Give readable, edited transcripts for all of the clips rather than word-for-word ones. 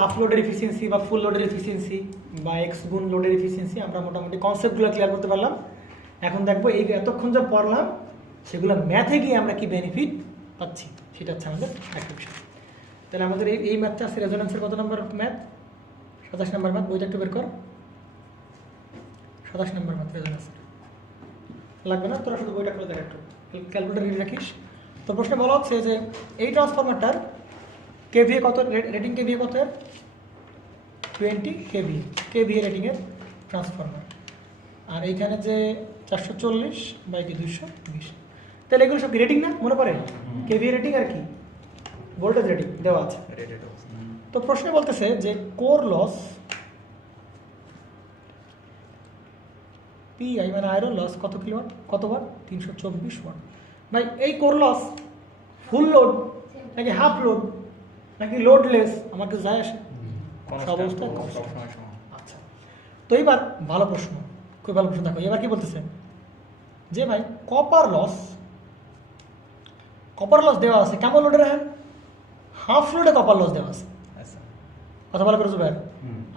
Half লোডের efficiency বা ফুল লোডের এফিসিয়েন্সি বা এক্স গুণ লোডের এফিসিয়েন্সি আমরা মোটামুটি কনসেপ্টগুলো ক্লিয়ার করতে পারলাম। এখন দেখবো এই এতক্ষণ যা পড়লাম সেগুলো ম্যাথে গিয়ে আমরা কি বেনিফিট পাচ্ছি সেটা হচ্ছে আমাদের একটা বিষয়। তাহলে আমাদের এই ম্যাথটা আছে রেজোন্যান্সের কত নম্বর ম্যাথ? 27 নম্বর ম্যাথ। বইটা একটু বের কর। 27 নম্বর ম্যাথ রেজোন্যান্সের লাগবে না, তোরা শুধু বইটা খুলে দেখ, একটু ক্যালকুলেটার রেডি রাখিস। তো প্রশ্নে বলা হচ্ছে যে এই ট্রান্সফরমারটার কেভিএ কত, রেটিং কেভিএ কত? 20 কেভিএ, কেভিএ রেটিংয়ের ট্রান্সফরমার। আর এইখানে যে 440/220, তাহলে এগুলো সব রেটিং না? মনে পড়ে কেভিএ রেটিং আর কি ভোল্টেজ রেটিং দেওয়া আছে। তো প্রশ্নে বলতেছে যে কোর লস পিআই মানে আয়রন লস কত কিলোওয়াট, কত ওয়াট? 324 ওয়াট। ভাই এই কোর লস ফুল লোড নাকি হাফ লোড নাকি লোডলেস আমার কিছু যায় আসে? অবস্থায় আচ্ছা। তো এবার ভালো প্রশ্ন, খুব ভালো প্রশ্ন। দেখো এবার কি বলতেছে যে ভাই কপার লস দেওয়া আছে কেমন লোডের? হ্যাঁ, হাফ লোডে কপার লস দেওয়া আছে। কথা ভালো করে ভাই,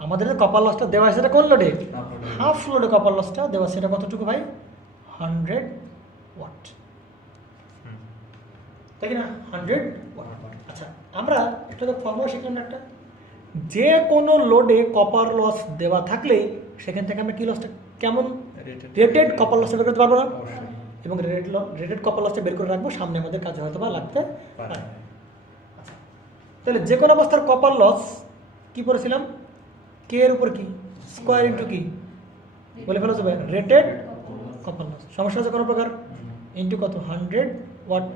আমাদের যে কপার লসটা দেওয়া আছে সেটা কোন লোডে? হাফ লোডে কপার লসটা দেওয়া আছে। এটা কতটুকু ভাই? 100 ওয়াট, তাই কি না? 100 ওয়াট। আচ্ছা, আমরা একটা তো ফর্মুলা শিখলাম না একটা, যে কোনো লোডে কপার লস দেওয়া থাকলে সেখান থেকে আমরা কি লসটা কেমন রেটেড কপার লসটা বের করতে পারবো না? এবং রেটেড কপার লসটা বের করে রাখবো, সামনে আমাদের কাজে হয়তো বা লাগতে পারে। আচ্ছা, তাহলে যে কোনো অবস্থার কপার লস কি পড়েছিলাম? কে এর উপর কি স্কোয়ার ইন্টু কি বলে ফেলা যাবে রেটেড কপার লস। সমস্যা আছে কোনো প্রকার? ইন্টু কত? 100 ওয়াট।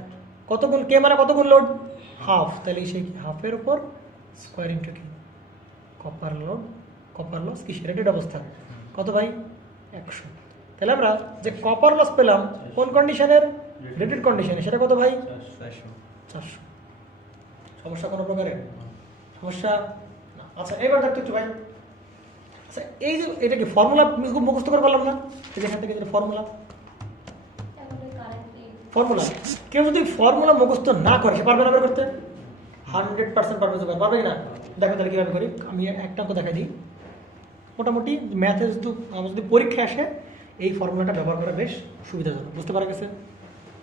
কত গুণ কে মানে কত গুণ লোড? হাফ। তাহলে সেই হাফের উপর স্কোয়ার ইন্টু কি কপার লোড, কপার লস কি রেটেড অবস্থা কত ভাই? 100। তাহলে আমরা যে কপার লস পেলাম কোন কন্ডিশনের? রেটেড কন্ডিশনে, সেটা কত ভাই? 400। সমস্যা কোনো প্রকারের? সমস্যা না। আচ্ছা, এবার দেখতে একটু ভাই। আচ্ছা, এই যে এটা কি ফর্মুলা মুখস্থ করে পারলাম না? এখান থেকে যেটা ফর্মুলা কেউ যদি ফর্মুলা মুখস্থ না করে সে পারবে না বের করতে? 100% পারবে। পারবে কি না? দেখো তাহলে কীভাবে করি। আমি একটা অঙ্ক দেখাই দিই। মোটামুটি ম্যাথে আমার যদি পরীক্ষা আসে এই ফর্মুলাটা ব্যবহার করা বেশ সুবিধাজনক, বুঝতে পারা গেছে?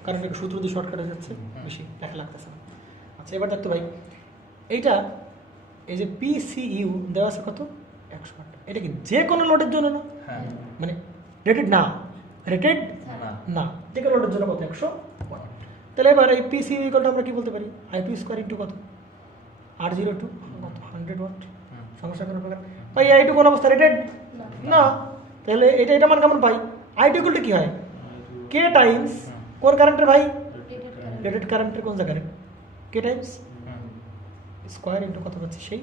কারণ একটা সূত্র দিয়ে শর্টকাট হয়ে যাচ্ছে, বেশি দেখা লাগতেছে না। আচ্ছা, এবার দেখতে ভাই এইটা এই যে PCU দেওয়া আছে কত? 100 ওয়াট। এটা কি যে কোনো লোডের জন্য না? মানে রেটেড না, রেটেড না, যে কোনো লোডের জন্য কত? 100 ওয়াট। তাহলে এবার এই PCU ইকুয়ালটা আমরা কি বলতে পারি? IP স্কোয়ার ইন্টু কত? R02 কত? 100 ওয়াট। সমস্যা কোনো প্রকার? ভাই I2 কোন অবস্থা রেটেড না, তাহলে এটা মান কেমন পাই? I2 ইকুয়াল টু কি হয়? কে টাইমস কোন কারেন্টের ভাই? রেটেড কারেন্টের কোন জায়গায়? কে টাইমস স্কোয়ার ইন্টু কত পাচ্ছি? সেই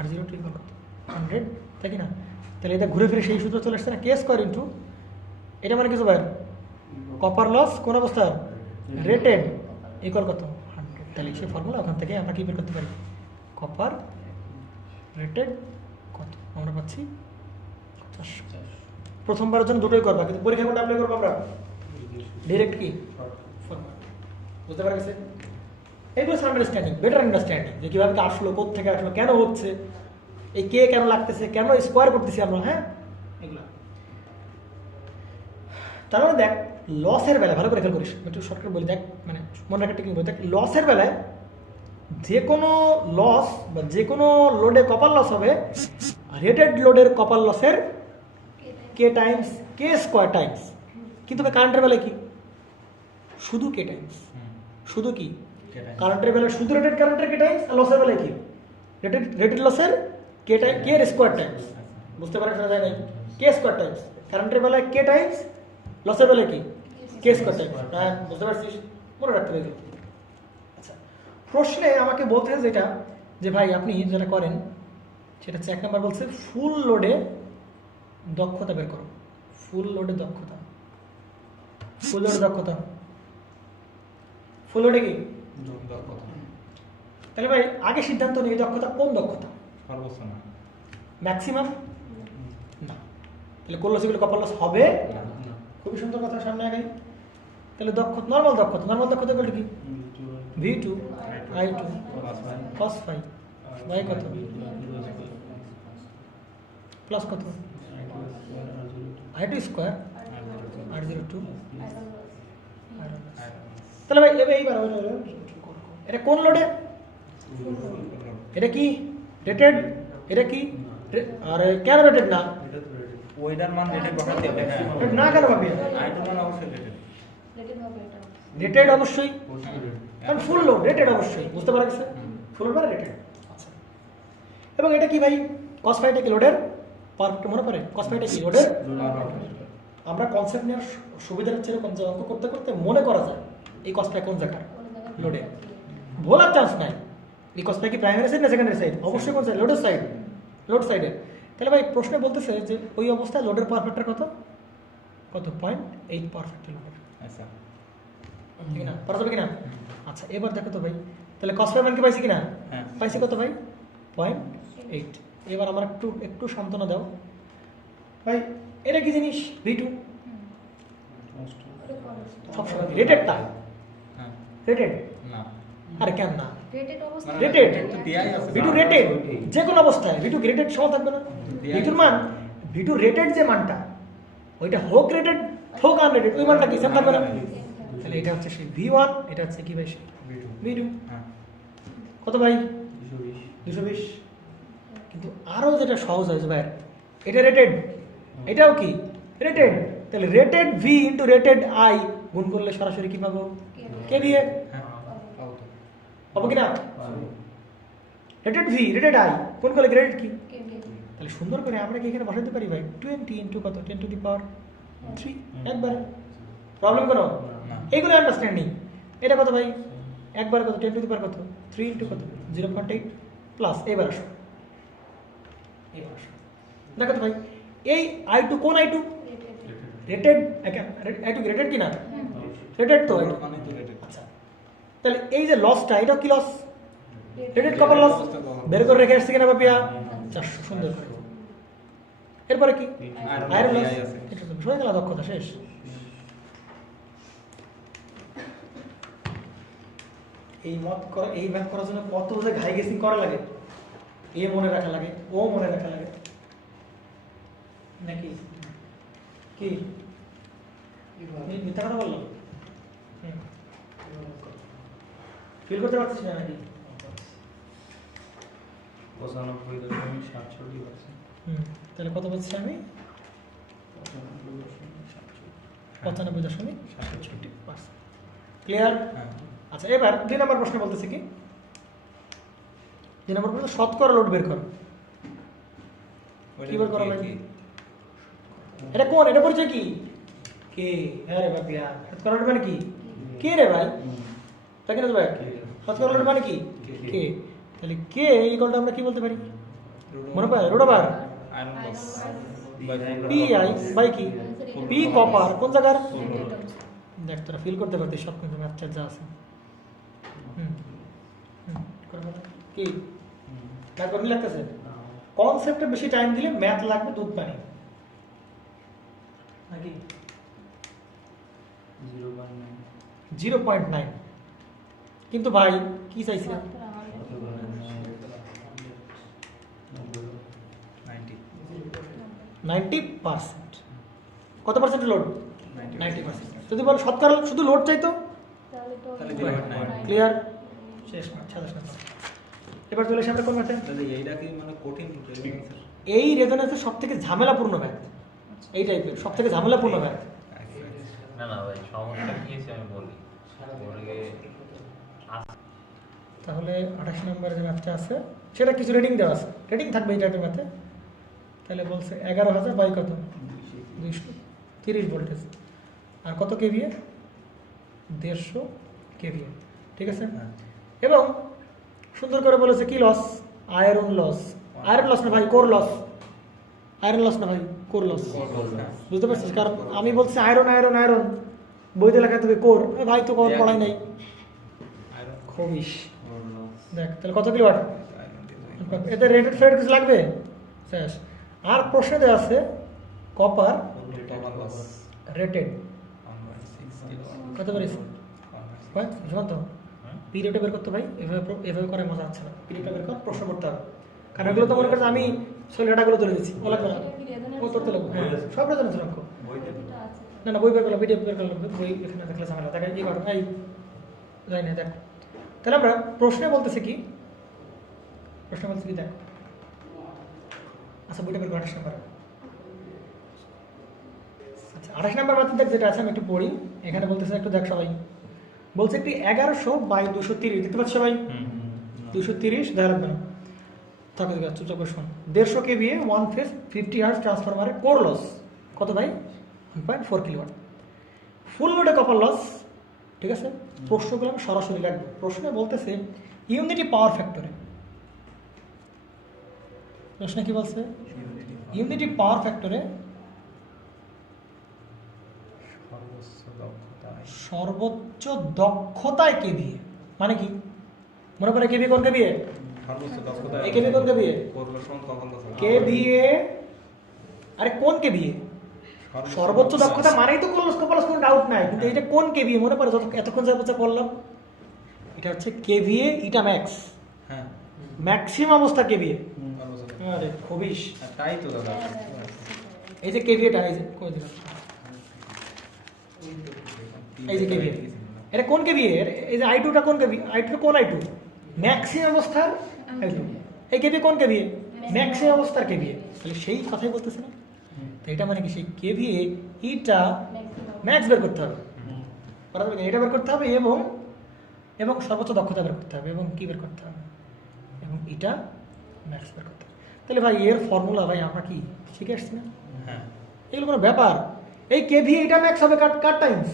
R02 ইকুয়াল কত? 100, তাই কি না? তাহলে এটা ঘুরে ফিরে সেই সূত্র চলে আসছে না, কে স্কোয়ার ইন্টু এটা মানে কিছু ভাই কপার লস কোন অবস্থা? রেটেড ইকুয়াল কত? 100। তাহলে সেই ফর্মুলা ওখান থেকে আমরা কি বের করতে পারি? কপার রেটেড কত আমরা পাচ্ছি? 400। প্রথমবারের জন্য দুটোই করবা, কিন্তু পরীক্ষা কোনটা অ্যাপ্লাই করবো আমরা? ডাইরেক্ট কি ফর্মুলা, বুঝতে পারা গেছে? এগুলো আন্ডারস্ট্যান্ডিং, বেটার আন্ডারস্ট্যান্ডিং যে কীভাবে আসলো, কোথা থেকে আসলো, কেন হচ্ছে, এই কে কেন লাগতেছে, কেন স্কোয়ার করতেছি আমরা, হ্যাঁ এগুলো। তার মানে দেখ লসের বেলায় ভালো করে খেয়াল করিস, একটু শর্টকাট বলি, দেখ মানে মনে রাখা টেকনিক বলি। দেখ লসের বেলায় যে কোনো লস বা যে কোনো লোডে কপার লস হবে রেটেড লোডের কপার লসের কে টাইমস কে স্কোয়ার টাইমস। কিন্তু কারেন্টের বেলায় কি? শুধু কে টাইমস, শুধু কি কারেন্টের বেলায় শুধু রেটেড কারেন্টের কে টাইমস, আর লসের বেলায় কি? রেটেড লসের কে টাইম কে স্কোয়ার টাইমস। বুঝতে পারা যায় নাই? কে স্কোয়ার টাইমস কারেন্টের বেলায় কে টাইমস, লসের বেলায় কি? কে স্কোয়ার টাইমস। হ্যাঁ, বুঝতে পারছিস? মনে রাখতে হবে। আচ্ছা, প্রশ্নে আমাকে বলতে যেটা যে ভাই আপনি যেটা করেন সেটা হচ্ছে 1 নম্বর বলছে ফুল লোডে দক্ষতা বের করো। ফুল লোডে দক্ষতা, ফুল লোডে দক্ষতা, ফুল লোডে কি তাহলে ভাই আগে সিদ্ধান্ত নিয়ে দক্ষতা কোন দক্ষতা? সর্বোচ্চ না, ম্যাক্সিমাম না। তাহলে কোন লস এগুলো কপার লস হবে? খুবই সুন্দর কথা, সামনে আগে। তাহলে দক্ষতা নর্মাল দক্ষতা কি? V2 I2 cos phi by কত প্লাস কত I2 স্কয়ার R02 তাহলে ভাই এইবার এটা কোন লোডে এটা কি রেটেড এটা কি আরে কেন রেটেড না ওইটার মান রেটেড বসাতে হবে হ্যাঁ রেটেড না কেন পাবি আইটার মান অবশ্যই রেটেড হবে এটা রেটেড অবশ্যই কারণ ফুল লোড রেটেড অবশ্যই বুঝতে পারছেন ফুল লোড রেটেড আচ্ছা এবং এটা কি ভাই কস ফাইটা কি লোডের পার্ট মনে পড়ে কস ফাইটা কি লোডের আমরা কনসেপ্ট নিয়ে সুবিধা হচ্ছে এরকম যে অঙ্ক করতে করতে মনে করা যায় এই কস ফাই কোন জায়গায় লোডে ভোলার চান্স নাই এই কস ফাই কি প্রাইমারি সাইড না সেকেন্ডারি সাইড অবশ্যই কোন সাইড লোডের সাইড লোড সাইডে তাহলে ভাই প্রশ্নে বলতেছে যে ওই অবস্থায় লোডের পাওয়ার ফ্যাক্টর কত কত 0.8 পাওয়ার ফ্যাক্টর লোডের আচ্ছা ঠিক না পারা যাবে কিনা আচ্ছা এবার দেখো তো ভাই তাহলে কস ফাই মান কি পাইছি কিনা হ্যাঁ পাইছি কত ভাই 0.8 এবার আমার একটু সান্ত্বনা দাও ভাই এটা কি জিনিস V2 সবসময় রেটেডটা হ্যাঁ রেটেড না আরে কেন না রেটেড অবস্থা রেটেড তো দেয়াই আছে V2 রেটেড যে কোনো অবস্থায় V2 রেটেড সমান থাকবে না V2 এর মান V2 রেটেড যে মানটা ওইটা হোক রেটেড হোক আনরেটেড ওই মানটা কি সেম থাকবে না তাহলে এটা হচ্ছে সেই V1 এটা হচ্ছে কি ভাই সেই V2 হ্যাঁ কত ভাই 220 কিন্তু আরো যেটা সহজ হয়েছে ভাই এটা রেটেড এটাও কি রেটেড তাহলে rated V into rated I গুণ করলে সরাসরি কি পাবো কে দিয়ে হ্যাঁ পাবো তো পাবো কিনা রেটেড ভি রেটেড আই গুণ করলে রেটেড কি কে তাহলে সুন্দর করে আমরা কি এখানে বসাতে পারি ভাই 20 ইন্টু কত 10 টু দি পাওয়ার 3 একবার প্রবলেম কোনো না। এইগুলো আন্ডারস্ট্যান্ডিং এটা কত ভাই একবার কত 10 টু দি পাওয়ার কত 3 ইন্টু কত 0.8 প্লাস এবার আসো দেখো তো ভাই এই I2 কোন I2 রেটেড I2 রেটেড কি না রেটেড তো I2 মানে তো রেটেড আচ্ছা তাহলে এই যে লসটা এটা কি লস রেটেড কপার লস বের করে রেখে আসছে কিনা বাপিয়া 400 সুন্দর করে এরপরে কি আয়রন লস এটা তো হয়ে গেল দক্ষতা শেষ এই ম্যাথ করার জন্য কত যে ঘাই গেসিং করা লাগে এ মনে রাখা লাগে ও মনে রাখা লাগে নাকি কি মিথ্যা কথা বললাম ফিল করতে পারছিস না নাকি 95.67% তাহলে কত বলছি আমি 95.67% ক্লিয়ার হ্যাঁ আচ্ছা এবার 2 নম্বর প্রশ্ন বলতেছে কি 2 নম্বর প্রশ্ন শতকরা লোড বের করো কি বের করা লাগে এটা কোন এটা পরিচয় কি কে আরে বাপিয়া শতকরা লোড মানে কি কে রে ভাই তাই না ভাই শতকরা লোড মানে কি কে তাহলে কে ইকুয়াল টু আমরা কি বলতে পারি মনে পড়ে road over iron loss P I by কি পি কপার কোন জায়গার দেখ তোরা ফিল করতে পারতিস সব কিছু ম্যাথ যা আছে কি তারপর কি লাগতেছে কনসেপ্টে বেশি টাইম দিলে ম্যাথ লাগবে দুধ পানি নাকি 0.9 কিন্তু ভাই কি চাইছে 90% কত পার্সেন্ট লোড 90% যদি বল শতকরা শুধু লোড চাইতো তাহলে তো তাহলে 0.9 ক্লিয়ার শেষ না সাদা এবার চলে সামনে কোন ম্যাথে তাহলে এইটা কি মানে কঠিন রেজোনেন্সের এই রেজোনেন্সের সবথেকে ঝামেলাপূর্ণ ম্যাথ এই টাইপের সবথেকে ঝামেলাপূর্ণ ম্যাথ না না ভাই সমস্যা কি আছে আমি বলি বলে তাহলে 28 নম্বরে যে ম্যাথটা আছে সেটা কিছু রেটিং দেওয়া আছে রেটিং থাকবে এই টাইপের ম্যাথে তাহলে বলছে 11,000 বাই কত 230 ভোল্টেজ আর কত কেভিএ 150 কেভিএ ঠিক আছে এবং সুন্দর করে বলেছে কি লস আয়রন লস না ভাই কোর লস আয়রন লস না ভাই কোর লস বুঝতে পারছিস কারণ আমি বলছি আয়রন বইতে লেখা থেকে কোর ভাই তো কোর পড়াই নাই আয়রন খবিস দেখ তাহলে কত কিলোওয়াট এতে রেটেড ফেড কিছু লাগবে শেষ আর প্রশ্নে দেওয়া আছে copper total loss rated 1.6 kilo কত পারিস ভাই সমান তো পিরিয়ডটা বের করতে ভাই এভাবে করে মজা হচ্ছে না, পিরিয়ডটা বের কর, প্রশ্ন করতে হবে। কারণ এগুলো তো মনে করছে আমি ডাটাগুলো তুলে দিচ্ছি, ও লাগবে না, ও করতে লাগবে। হ্যাঁ সব রেজনেন্স অঙ্ক। এটা আছে। না না বই বের করলাম, পিডিএফ বের করলাম, বই এখানে দেখলে ঝামেলা দেখা এই করো এই যাই না দেখ। তাহলে আমরা প্রশ্নে বলতেছি কি, প্রশ্ন বলতেছি কি দেখ। আচ্ছা বইটা বের করো 28 নাম্বার। আচ্ছা 28 নাম্বার মাত্র দেখ যেটা আছে আমি একটু পড়ি। এখানে বলতেছে একটু দেখ সবাই, বলছে একটি 1100/230 দেখতে পাচ্ছ সবাই, 230 দেখা রাখবে না, থাকে চুপচাপ করে শোন। 150 কেভিএ 1 ফেজ 50 হার্জ ট্রান্সফরমারে কোর লস কত ভাই? 1.4 কিলোওয়াট। ফুল লোডে কপার লস, ঠিক আছে। প্রশ্নগুলো আমি সরাসরি রাখবো। প্রশ্নে বলতেছে ইউনিটি পাওয়ার ফ্যাক্টরে, প্রশ্নে কি বলছে? ইউনিটি পাওয়ার ফ্যাক্টরে সর্বোচ্চ দক্ষতায় কেভিএ মানে কি? মনে করে কেভিএ কোন কেভিএ? সর্বোচ্চ দক্ষতা এই কেভিএ কোন কেভিএ? কোরলেশন কখন কথা কেভিএ, আরে কোন কেভিএ? সর্বোচ্চ দক্ষতা মানেই তো কোলস কোপালস, কোনো ডাউট নাই, কিন্তু এটা কোন কেভিএ মনে পড়ে? যত এতক্ষণ যা বলতে বললাম এটা হচ্ছে কেভিএ, এটা ম্যাক্স, হ্যাঁ ম্যাক্সিমাম অবস্থা কেভিএ। সর্বোচ্চ আরে খুবিস, তাই তো দাদা এই যে কেভিএটা, এই যে কই দিলাম, এই যে কেভিএ, এটা কোন কেভিএ? এই যে আই2টা কোন কেভিএ? আই2 কোন আই2? ম্যাক্সিমাম অবস্থার আই2। এই কেভিএ কোন কেভিএ? ম্যাক্সিমাম অবস্থার কেভিএ। তাহলে সেই কথাই বলতেছে না? তো এটা মানে কি সেই কেভিএ ইটা ম্যাক্স বের করতে হবে, এটা বের করতে হবে, এবং এবং সর্বোচ্চ দক্ষতা বের করতে হবে, এবং কি বের করতে হবে, এবং এটা ম্যাক্স বের করতে হবে। তাহলে ভাই এর ফর্মুলা ভাই আমরা কি শিখে আসছি না? হ্যাঁ এগুলো কোনো ব্যাপার? এই কেভিএ এটা ম্যাক্স হবে কার টাইমস?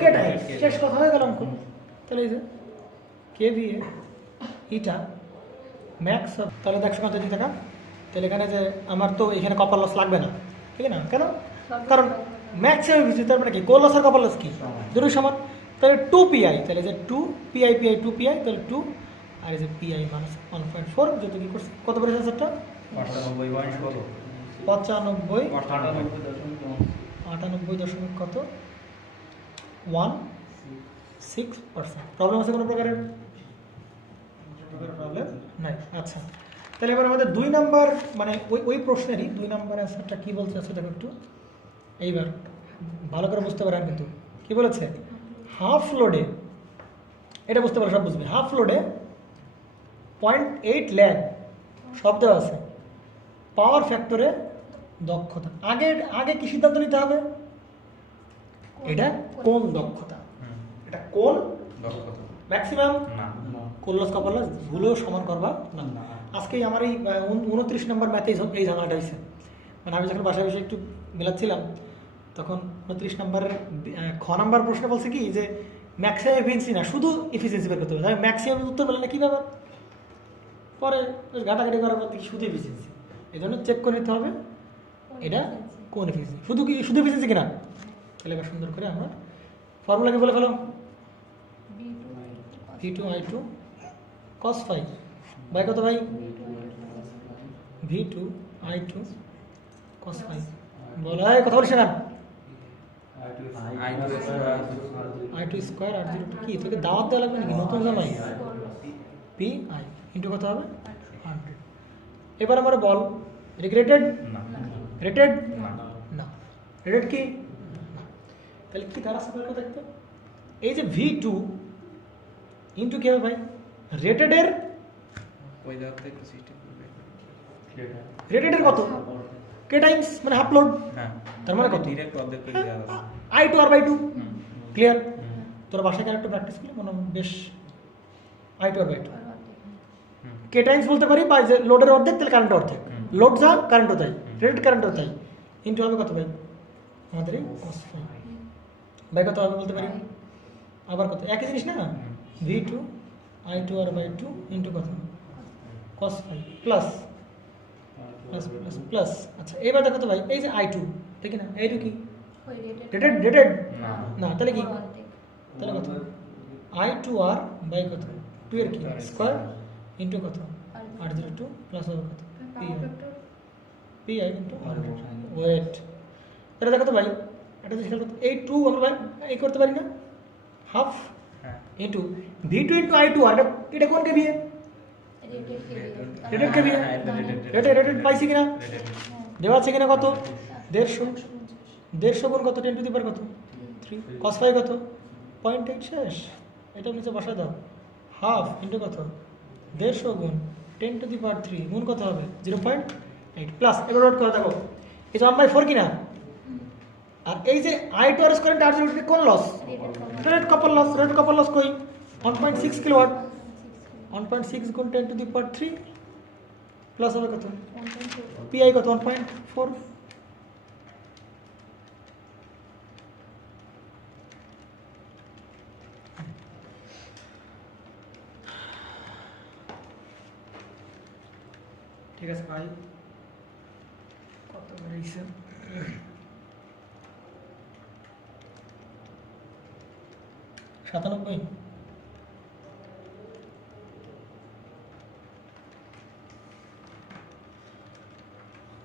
কে টাইমস, শেষ কথা হয়ে গেল অঙ্ক। তাহলে এই যে কেভিএ এটা ম্যাক্স, তাহলে 150 টাকা। তাহলে এখানে যে আমার তো এখানে কপার লস লাগবে না, ঠিক আছে না? কেন? কারণ ম্যাক্সিমাম কিছু, তার মানে কি কোর লস আর কপার লস কি দুটোই সমান। তাহলে 2 PI, তাহলে যে 2 PI 2 PI, তাহলে 2 আর এই যে PI মাইনাস 1.4, যেহেতু কি করছে কত পড়েছে আনসারটা? 95 98 দশমিক কত 16%। প্রবলেম আছে কোনো প্রকারের? প্রবলেম নাই। আচ্ছা তাহলে এবার আমাদের 2 নাম্বার মানে ওই প্রশ্নেরই 2 নাম্বার অ্যান্সারটা কি বলছে আছে দেখো একটু, এইবার ভালো করে বুঝতে পারেন। কিন্তু কি বলেছে? হাফ লোডে, এটা বুঝতে পারো, সব বুঝবে। হাফ লোডে 0.8 ল্যাগ সব দেওয়া আছে, পাওয়ার ফ্যাক্টরে দক্ষতা। আগে কি সিদ্ধান্ত নিতে হবে? এটা কোন দক্ষতা, এটা কোন দক্ষতা ম্যাক্সিমাম, না কোলস কপালস ভুলেও সমান করবা না। আজকেই আমার এই 29 নম্বর ম্যাথে এই ঝামেলাটা হয়েছে। মানে আমি যখন বাসায় বসে একটু মেলাচ্ছিলাম, তখন 29 নম্বরের খ নাম্বার প্রশ্ন বলছে কি যে ম্যাক্সিমাম এফিসিয়েন্সি না, শুধু এফিসিয়েন্সি বের করতে হবে। ম্যাক্সিমাম উত্তর বলে না, কী ব্যাপার? পরে ঘাটাঘাটি করার পর দেখি শুধু এফিসিয়েন্সি। এই জন্য চেক করে নিতে হবে এটা কোন এফিসিয়েন্সি, শুধু এফিসিয়েন্সি কিনা। তাহলে এবার সুন্দর করে আমরা ফর্মুলাকে বলে ফেলাম, V2I2 cos phi বাই কত ভাই? V2I2 cos phi। বলো কথা বলিস না, I2 স্কোয়ার আর 0 কি তোকে দাওয়াত দেওয়া লাগবে নাকি? নতুন জামাই PI ইন্টু কত হবে? 100। এবার আমার বল রেটেড না রেটেড না না, রেটেড কি না। তাহলে কি দ্বারা সাপোর্ট দেখতে, এই যে V2 ইন্টু কি হবে ভাই? রেটেডের, ওই জায়গা থেকে সিস্টেম করবে রেটেডের কত? কে টাইমস মানে হাফ লোড, হ্যাঁ তার মানে কত? ডিরেক্ট অর্ধেক করে দেওয়া আছে I2 আর বাই 2 ক্লিয়ার। তোরা বাসায় একটু প্র্যাকটিস করলে মনে হয় বেশ। I2 আর বাই 2 কে টাইমস বলতে পারি, বা যে লোডের অর্ধেক তাহলে কারেন্ট অর্ধেক, লোড যা কারেন্টও তাই, রেটেড কারেন্টও তাই, ইন্টু হবে কত ভাই? আমাদের এই cos phi বাই কত হবে বলতে পারি? আবার কত? একই জিনিস না, V2 I2 আর বাই 2 ইন্টু কত? cos phi plus plus plus plus. আচ্ছা এবার দেখো তো ভাই, এই যে I2 ঠিক না, I2 কি রেটেড না না, তাহলে কি? তাহলে কত? I2 আর বাই কত? 2 এর কি স্কয়ার ইন্টু কত? R02 প্লাস হবে কত? PI into R02 weight. তাহলে দেখো তো ভাই, এটা যদি খেয়াল করতে এই 2 আমরা ভাই এই করতে পারি না, হাফ হ্যাঁ ইন্টু V2 ইন্টু I2 আর এটা কোন কেভিএ রেটেড কেভিএ রেটেড পাইছি কিনা দেওয়া আছে কিনা কত 150 গুণ কত 10 টু দি পাওয়ার কত 3 cos ফাই কত 0.8 শেষ এটা নিচে বসায় দাও হাফ ইন্টু কত 150 গুণ 10 টু দি পাওয়ার 3 গুণ কত হবে 0.8 প্লাস এবার নোট করে দেখো এই যে 1/4 কিনা আর এই যে I2 আর স্কয়ার আর জিরো কোন লস রেড কপার লস কই 1.6 কিলোওয়াট 1.6 গুণ 10 টু দি পাওয়ার 3 প্লাস হবে কত পিআই কত 1.4 ঠিক আছে ভাই কত বেরিয়েছে সাতানব্বই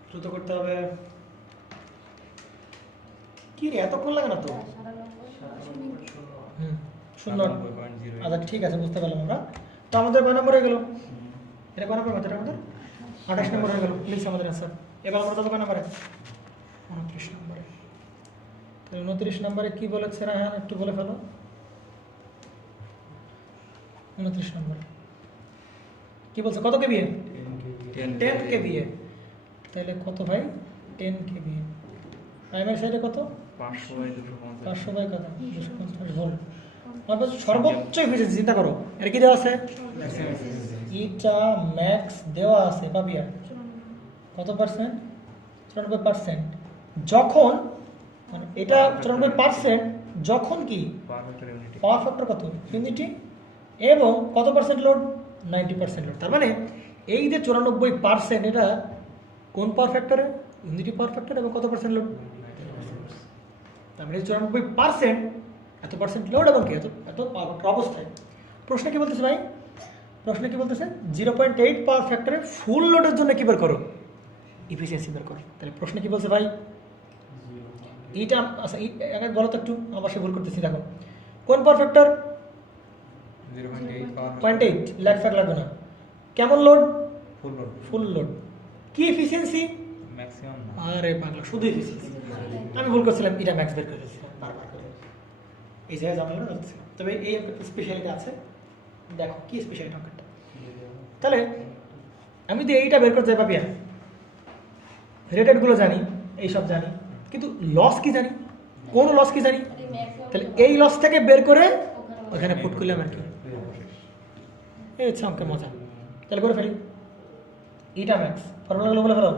দ্রুত করতে হবে কি রে এতক্ষণ লাগে না তো শূন্য আচ্ছা ঠিক আছে বুঝতে পারলাম আমরা তো আমাদের কয় নম্বর হয়ে গেল এটা কয় নম্বর কথা আমাদের 28 নম্বর হয়ে গেল প্লিজ আমাদের অ্যান্সার এবার আমরা কত কয় নম্বরে 29 নম্বরে তাহলে 29 নম্বরে কি বলেছে রায়হান একটু বলে ফেলো 29 নম্বরে কি বলছে কত কেভিএ 10 কেভিএ তাহলে কত ভাই 10 কেভিএ প্রাইমারি সাইডে কত 500 বাই কত 250 ভোল্ট মানে সর্বোচ্চ এফিসিয়েন্সি চিন্তা করো এর কি দেওয়া আছে এটা ম্যাক্স দেওয়া আছে পাবিয়া কত পার্সেন্ট 94% যখন মানে এটা 94% যখন কি পাওয়ার ফ্যাক্টর কত ইউনিটি এবং কত পার্সেন্ট লোড 90% লোড তার মানে এই যে 94% এটা কোন পাওয়ার ফ্যাক্টরে ইউনিটি পাওয়ার ফ্যাক্টর এবং কত পার্সেন্ট লোড তার মানে 94% এত পার্সেন্ট লোড এবং কি এত পাওয়ার ফ্যাক্টর অবস্থায় প্রশ্ন কি বলতেছে ভাই প্রশ্ন কি বলতেছে 0.8 পাওয়ার ফ্যাক্টরে ফুল লোডের জন্য কি বের করো ইফিসিয়েন্সি বের করো তাহলে প্রশ্ন কি বলছে ভাই এইটা আচ্ছা আগে বলো তো একটু আবার সে ভুল করতেছি দেখো কোন পাওয়ার ফ্যাক্টর 0.8 লাখ ফ্যাক্টর লাগবে না কেমন লোড ফুল লোড কি এফিসিয়েন্সি ম্যাক্সিমাম আরে পাগলা শুধু এফিসিয়েন্সি আমি ভুল করছিলাম এটা ম্যাক্স বের করে দিয়েছিলাম বারবার করে এই জায়গায় জানলাম না তবে এই স্পেশালিটি আছে দেখো কি স্পেশালিটি অঙ্কটা তাহলে আমি তো এইটা বের করতে পাবি না রেটেডগুলো জানি এইসব জানি কিন্তু লস কি জানি কোন লস কি জানি তাহলে এই লস থেকে বের করে ওখানে পুট করলাম আর কি এই হচ্ছে অঙ্কের মজা তাহলে করে ফেলি ইটা ম্যাক্স ফর্মুলাগুলো বলে ফেলো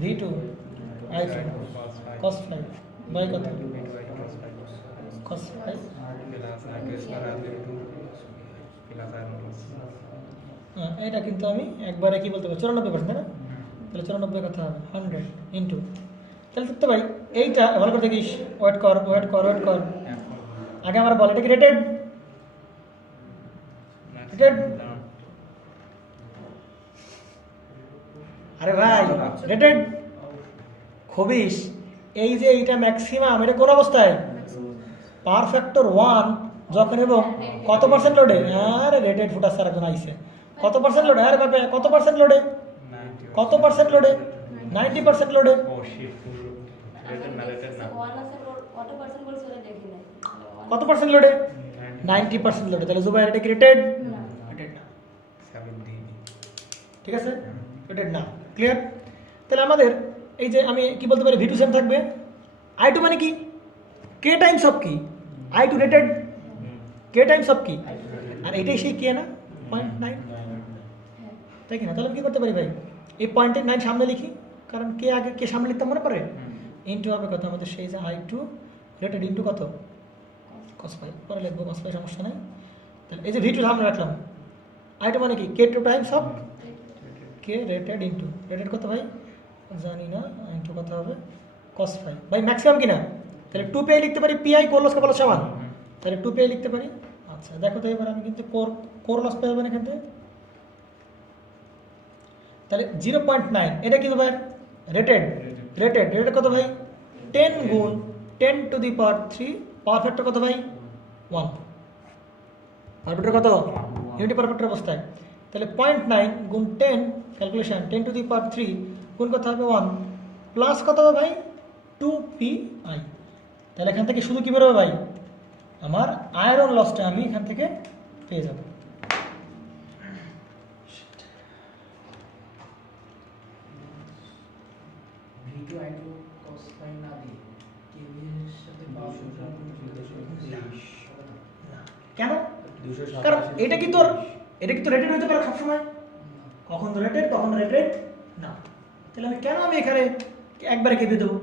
V2 I2 cos 5 বাই কত cos 5 এটা কিন্তু আমি একবারে কি বলতে পারি 94% তাই না তাহলে 94 কথা হবে 100 ইন্টু তাহলে তো ভাই এইটা ভালো করে দেখিস ওয়েট কর আগে আমার বল এটা কি রেটেড আরে ভাই রেটেড খবিস এই যে এইটা ম্যাক্সিমাম এটা কোন অবস্থায় পাওয়ার ফ্যাক্টর 1 যখন এবং কত পার্সেন্ট লোডে আরে রেটেড ফুটার স্যার একজন আইছে কত পার্সেন্ট লোডে আরে বাবা কত পার্সেন্ট লোডে 90% লোডে ও শিট রেটেড না কত পার্সেন্ট লোডে 90% লোডে তাহলে জুবাইর এটা কি রেটেড না ঠিক আছে রেটেড না ক্লিয়ার তাহলে আমাদের এই যে আমি কি বলতে পারি V2 সেম থাকবে I2 মানে কি K টাইমস অফ কি I2 rated K Times of কি আর এটাই সেই K না 0.9 তাই কি না তাহলে কি করতে পারি ভাই এই 0.9 সামনে লিখি কারণ K আগে K সামনে লিখতে মনে পড়ে ইনটু হবে কত আমাদের সেই যে I2 রেটেড ইনটু কত cos 5 পরে লিখবো cos 5 সমস্যা নাই তাহলে এই যে V2 সামনে রাখলাম I2 মানে কি K2 Times of K rated into rated কত ভাই জানি না ইনটু কত হবে cos 5 ভাই ম্যাক্সিমাম কিনা তাহলে 2 পে লিখতে পারি PI কোর লস কত সমান তাহলে 2 পে লিখতে পারি আচ্ছা দেখো তো এবার আমি কিন্তু কোর লস পেয়ে যাবেন এখান থেকে তাহলে 0.9 এটা কি ভাই রেটেড কত ভাই 10 গুণ 10 to the power 3 power factor কত ভাই 1 পারপেট্র কত ইউনিটি পারপেট্র অবস্থায়, তাহলে 0.9 গুণ 10 ক্যালকুলেশন 10 টু দি পাওয়ার 3 গুণ কত হবে 1 প্লাস কত হবে ভাই 2pi। তাহলে এখান থেকে শুধু কি বেরোবে ভাই, আমার আয়রন লসটা আমি এখান থেকে পেয়ে যাব। কেন? কারণ এটা কি তোর রেটেড হতে পারে সবসময়, কখন রেটেড কখন রেটেড না। তাহলে আমি এখানে একবারে কেঁপে দেবো।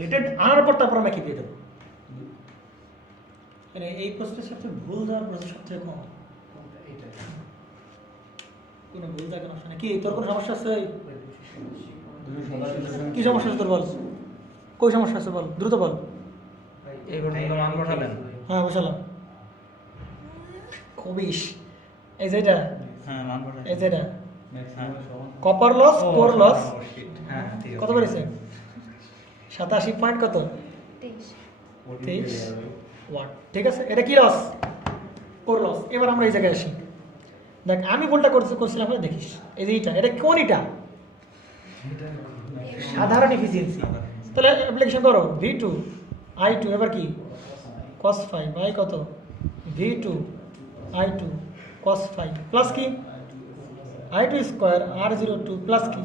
রেটেড আনার পর তারপর আমি কেঁপে দেবো। এই প্রসেসের সবচেয়ে ভুল যাওয়ার প্রসেস সবচেয়ে কম। কোনো ভুল যায় কোনো সমস্যা নেই। কি তোর কোনো সমস্যা আছে? কি সমস্যা আছে তোর বল, কই সমস্যা আছে বল, দ্রুত বল। এই পর্যন্ত মান বসালেন? হ্যাঁ বসালাম। খবিস এই যে এটা, হ্যাঁ মান বসালেন। এই যে এটা হ্যাঁ কপার লস কোর লস হ্যাঁ ঠিক আছে। কত বেড়েছে? 87 পয়েন্ট কত 23 ওয়াট। ঠিক আছে, এটা কি লস? Core loss. এবার আমরা এই জায়গায় আসি। দেখ আমি ভুলটা করছিলাম, দেখিস এই যে এটা কোন এটা সাধারণ এফিসিয়েন্সি। তাহলে অ্যাপ্লিকেশন করো V2 I2 এবার কি cos 5 বাই কত V2 I2 cos 5 প্লাস কি I2 স্কয়ার R02 প্লাস কি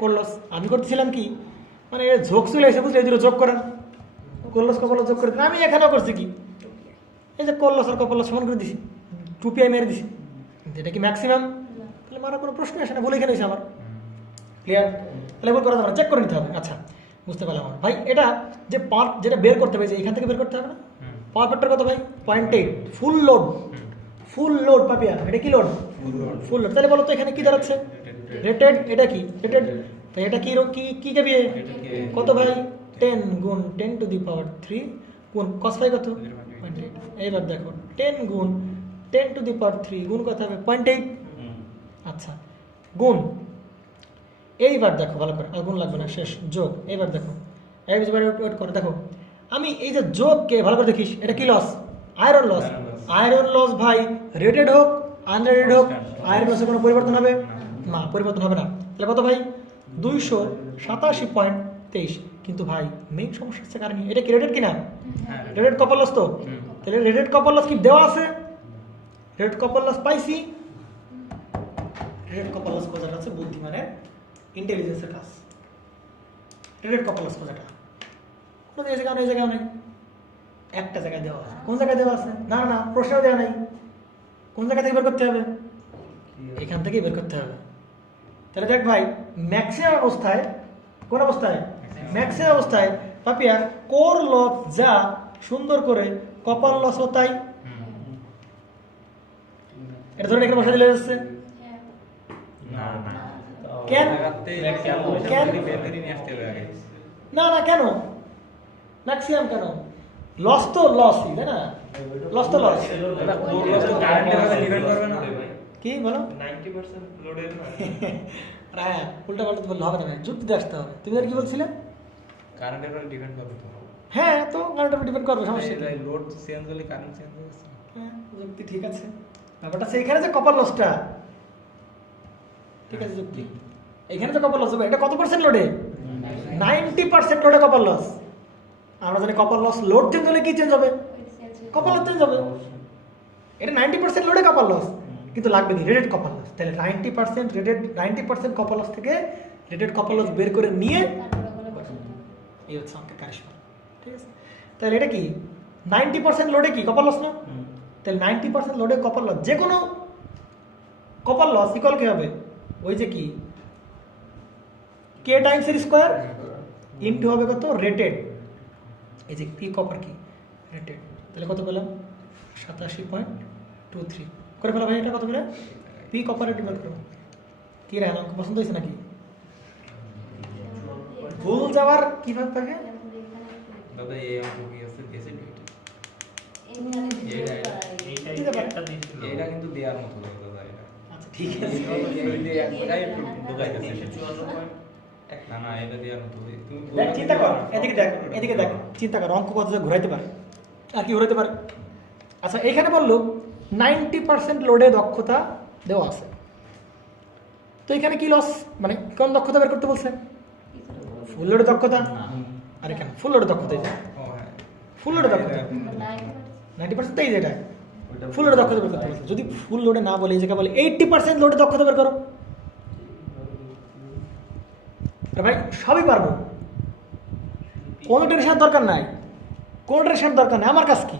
করলস। আমি করতেছিলাম কি মানে যোগ চলে এসে বুঝলে এই দুটো যোগ করেন, করলস কপলস যোগ করে দিন। আমি এখানেও করছি কি এই যে করলস আর কপলস সমান করে দিছি, 2pi মেরে দিছি। এটা কি ম্যাক্সিমাম? তাহলে মারার কোনো প্রশ্ন আসে না, বলে এখানে এসে আমার ক্লিয়ার। তাহলে এবার করা যাবে না, চেক করে নিতে হবে। আচ্ছা বুঝতে পারলাম আমার ভাই। এটা যে পাওয়ার যেটা বের করতে হবে, যে এখান থেকে বের করতে হবে না, পাওয়ার ফ্যাক্টর কত ভাই 0.8 ফুল লোড পাপিয়া। এটা কি লোড? Full load. তাহলে বলো তো এখানে কি দাঁড়াচ্ছে? রেটেড। এটা কি রেটেড? তো এটা কি কি কে বিয়ে কত ভাই 10 গুণ 10 টু দি পাওয়ার 3 গুণ cos 5 কত 0.8। এইবার দেখো 10 গুণ 10 টু দি পাওয়ার 3 গুণ কত হবে 0.8। আচ্ছা গুণ, এইবার দেখো ভালো করে, আর গুণ লাগবে না, শেষ যোগ। এইবার দেখো ওয়েট করো, দেখো আমি এই যে যোগকে ভালো করে দেখিস, এটা কি লস? Iron loss. আয়রন লস ভাই রেটেড হোক আনরেটেড হোক, আয়রন লসে কোনো পরিবর্তন হবে না, পরিবর্তন হবে না। তাহলে কত ভাই 287.23। কিন্তু ভাই মেইন সমস্যা হচ্ছে কারণ এটা কি রেটেড কিনা? রেটেড কপার লস তো। তাহলে রেটেড কপার লস কি দেওয়া আছে? রেটেড কপার লস পাইছি। রেটেড কপার লস খোঁজাটা হচ্ছে বুদ্ধিমানের ইন্টেলিজেন্সের কাজ। রেটেড কপার লস খোঁজাটা কোনো জায়গায় নেই, জায়গায় নেই, একটা জায়গায় দেওয়া আছে। কোন জায়গায় দেওয়া আছে? না না প্রশ্ন দেওয়া নেই। কোন জায়গা থেকে বের করতে হবে? এখান থেকেই বের করতে হবে। তাহলে দেখ ভাই ম্যাক্সিমাম অবস্থায়, কোন অবস্থায়? ম্যাক্সিমাম অবস্থায় পাপিয়া কোর লস যা সুন্দর করে কপার লসও তাই। এটা ধরে এখানে বসা দিলে যাচ্ছে না না কেন? কেন? না না কেন ম্যাক্সিমাম কেন? লস তো লসই তাই না, লস তো লস। এটা কোর লস তো কারেন্টের উপর ডিপেন্ড করবে না কি বলো? 90% লোডের না রায়া উল্টা পাল্টা বললে হবে না ভাই, যুক্তিতে আসতে হবে। তুমি আর কি বলছিলে? কারেন্টের উপর ডিপেন্ড করবে তো। হ্যাঁ তো কারেন্টের উপর ডিপেন্ড করবে, সমস্যা কি? লোড চেঞ্জ হলে কারেন্ট চেঞ্জ হবে। হ্যাঁ যুক্তি ঠিক আছে। ব্যাপারটা সেইখানে যে কপার লসটা ঠিক আছে, যুক্তি এখানে যে কপার লস হবে, এটা কত পার্সেন্ট লোডে? 90% লোডে কপার লস। আমরা জানি কপার লস লোড চেঞ্জ হলে কি চেঞ্জ হবে? কপার লস চেঞ্জ হবে। এটা 90% লোডে কপার লস, কিন্তু লাগবে কি রেটেড কপার লস। তাহলে 90% রেটেড, 90% কপার লস থেকে রেটেড কপার লস বের করে নিয়ে এই হচ্ছে আমাকে কারিশমা। ঠিক আছে, তাহলে এটা কি 90% লোডে কি কপার লস না? তাহলে 90% লোডে কপার লস, যে কোনো কপার লস ইকুয়াল কি হবে? ওই যে কি কে টাইমস এর স্কোয়ার ইনটু হবে কত রেটেড, এই যে পি কপার কি রেটেড। তাহলে কত পেলাম 87.23 করে ফেলা ভাই। এটা কত করে পি কপার ডিভাইড করো। কি রে আমাকে পছন্দ হয়েছে নাকি? ভুল যাওয়ার কিভাবে থাকে? দাদা এই অঙ্ক কি আছে গেছে এটা কিন্তু দেওয়ার মতো দাদা এটা। আচ্ছা ঠিক আছে, এই যে এক জায়গায় একটু ঢুকাইতেছে। না না এটা দিয়ে আর তুমি দেখ চিন্তা কর, এদিকে দেখ, এদিকে দেখ, চিন্তা কর অঙ্ক কত ঘুরাইতে পারে আর কি ঘুরাইতে পারে। আচ্ছা এখানে বললো 90% লোডে দক্ষতা দেওয়া আছে, তো এখানে কি লস, মানে কোন দক্ষতা বের করতে বলছে? ফুল লোডের দক্ষতা। আর এখানে ফুল লোডের দক্ষতা, ও হ্যাঁ ফুল লোডের দক্ষতা 90% তাই যেটা ফুল লোডের দক্ষতা বের করতে বলছে। যদি ফুল লোডে না বলে, এই জায়গায় বলে 80% লোডের দক্ষতা বের করো, আরে ভাই সবই পারবো, কোনো টেনশন দরকার নাই, কোনো টেনশন দরকার নাই। আমার কাজ কি,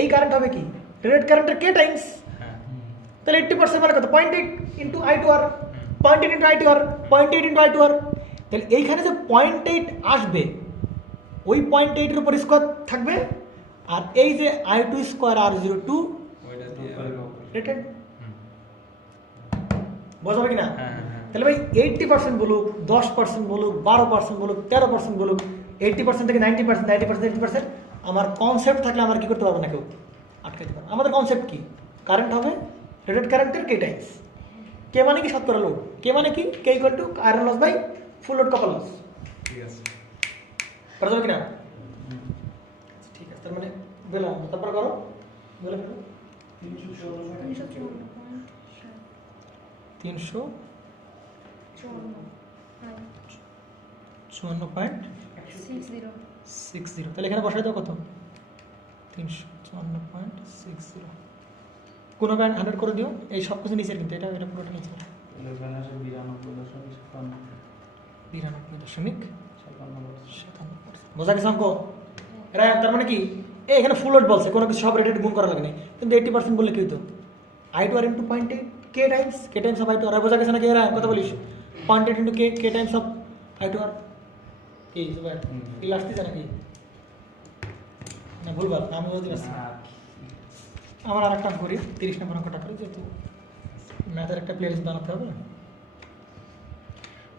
এই কারেন্ট হবে কি রেড কারেন্টের কে টাইমস, হ্যাঁ তাহলে 80% মানে কত 0.8 into I2R, 0.8 into I2R, 0.8 into I2R। তাহলে এইখানে যে 0.8 আসবে, ওই 0.8 এর উপর স্কোয়ার থাকবে, আর এই যে I2 স্কোয়ার R02 ওইটা দিয়ে রেটেড, বোঝা হবে কিনা? হ্যাঁ হ্যাঁ তাহলে ভাই 80% বলুক, 10% বলুক, 12% বলুক, 13% বলুক, 80% থেকে 90%, 90% 80%, আমার কনসেপ্ট থাকলে আমার কি করতে পারবো না কেউ আটকাইতে পারবো। আমাদের কনসেপ্ট কি, কারেন্ট হবে রেটেড কারেন্টের কে টাইমস, কে মানে কি শতকরা লোড, কে মানে কি K equal to iron loss by full load copper loss, ঠিক আছে করা যাবে কিনা? ঠিক আছে, তার মানে বেলা তারপর করো, বলে ফেলো 354.60, তাহলে এখানে বসাই দাও কত 354.60, কোনো ব্যান্ড 100 করে দিও, এই সব কিছু নিচের কিন্তু এটা এটা পুরোটা নিচের 92.57%। বোঝা গেছে অঙ্ক? এরা তার মানে কি এখানে ফুল লোড বলছে, কোনো কিছু সব রেটেড গুণ করা লাগে না, কিন্তু 80% বললে কি হতো I2R into 0.8 K Times of I2R। বোঝা গেছে নাকি? এরা কথা বলিস 0.8 into k Times of I2R। কি সুপার কি আসতেছে নাকি না ভুলবার? আমি যদি আসছি আমার আর একটা করি 30 নম্বর অঙ্কটা করি, যেহেতু ম্যাথের একটা প্লেলিস্ট বানাতে হবে।